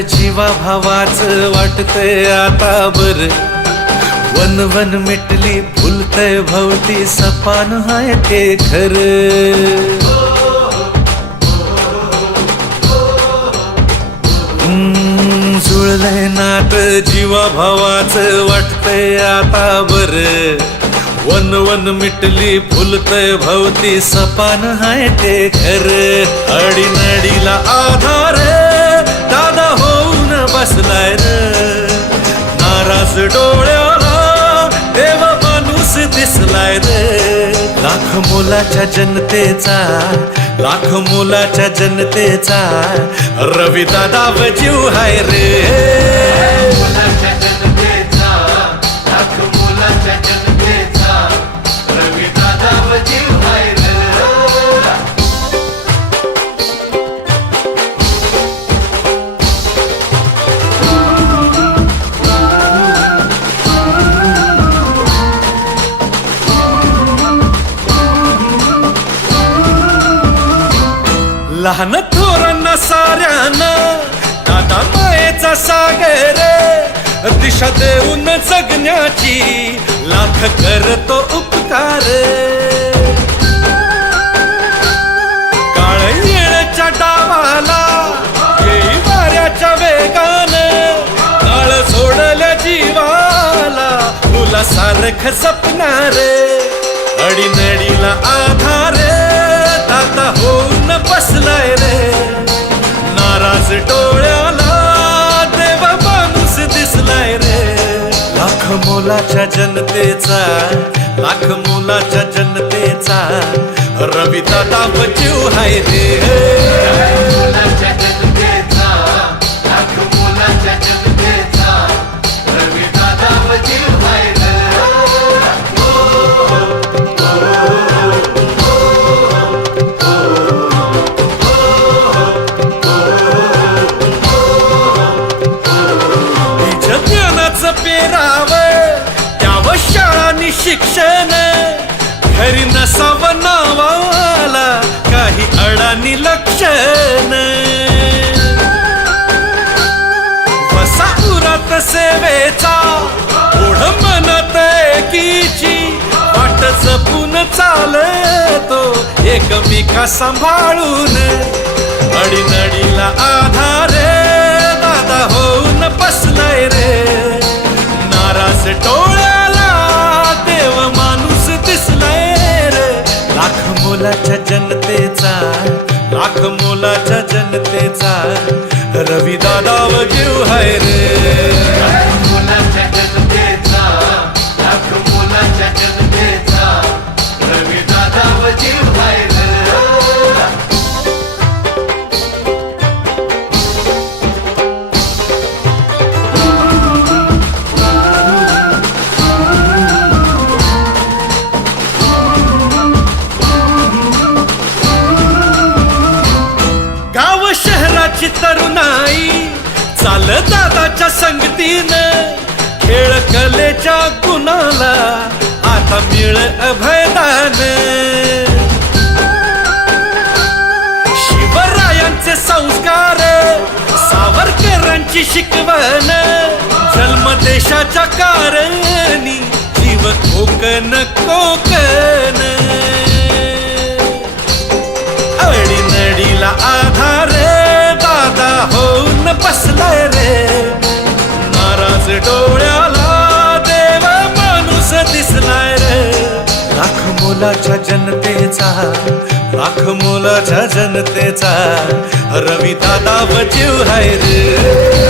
जीवा भावाच वाटतंय आता बर, वन वन मिटली फुलतय भवती सपान हाय ते खर. जुळलंय नात जीवा भावाच वाटतंय आता बर, वन वन मिटली फुलतय भवती सपान हाय ते खर. अडीनडीला आधार दादा होऊन बसलाय र, नाराज डोळ्याला देव माणूस दिसलाय रे. लाख मोलाच्या जनतेचा, लाख मोलाच्या जनतेचा रवी दादा जीव हाय रे. लहान थोरांना साऱ्यांना दादा मायेचा सागर, दिशा देऊन जगण्याची लाख करतो उपकार. काळ येळच्या डावाला येई वाऱ्याच्या वेगान, काळ सोडल्या जीवाला मुला सारख सपनार. अडीनडीला आधार दादा होऊन बसलाय रे, नाराज डोळ्याला देव माणूस दिसलाय रे. लाख मोलाच्या जनतेचा, लाख मोलाच्या जनतेचा रवी दादा जीव हाय रे. पेराव त्याव शाळांनी शिक्षण, घरी नसावं नावाला काही अडानी लक्षण. वसापुरात सेवेचा ओढ मनात एकीची, वाट जपून चालतो एकमेका सांभाळून. अडीनडीला आधार दादा होऊन बसलाय रे, नाराज डोळ्याला देव माणूस दिसलाय रे. लाख मोलाच्या जनतेचा, लाख मोलाच्या जनतेचा रवी दादा जीव हाय रे. लाख मोलाच्या जनतेचा रवी दादा जीव हाय रे. तरुणाई चाल दादाच्या संगतीनं, खेळ कलेच्या गुणाला आता मिळ अभयदान. शिवरायांचे संस्कार, सावरकरांची शिकवण, जन्म देशाच्या कारणी जीव कोकण कोकण. अडीनडीला आधार दादा होऊन बसलाय रे, नाराज डोळ्याला देव माणूस दिसलाय रे. लाख मोलाच्या जनतेचा, लाख मोलाच्या जनतेचा रवी दादा जीव हाय रे.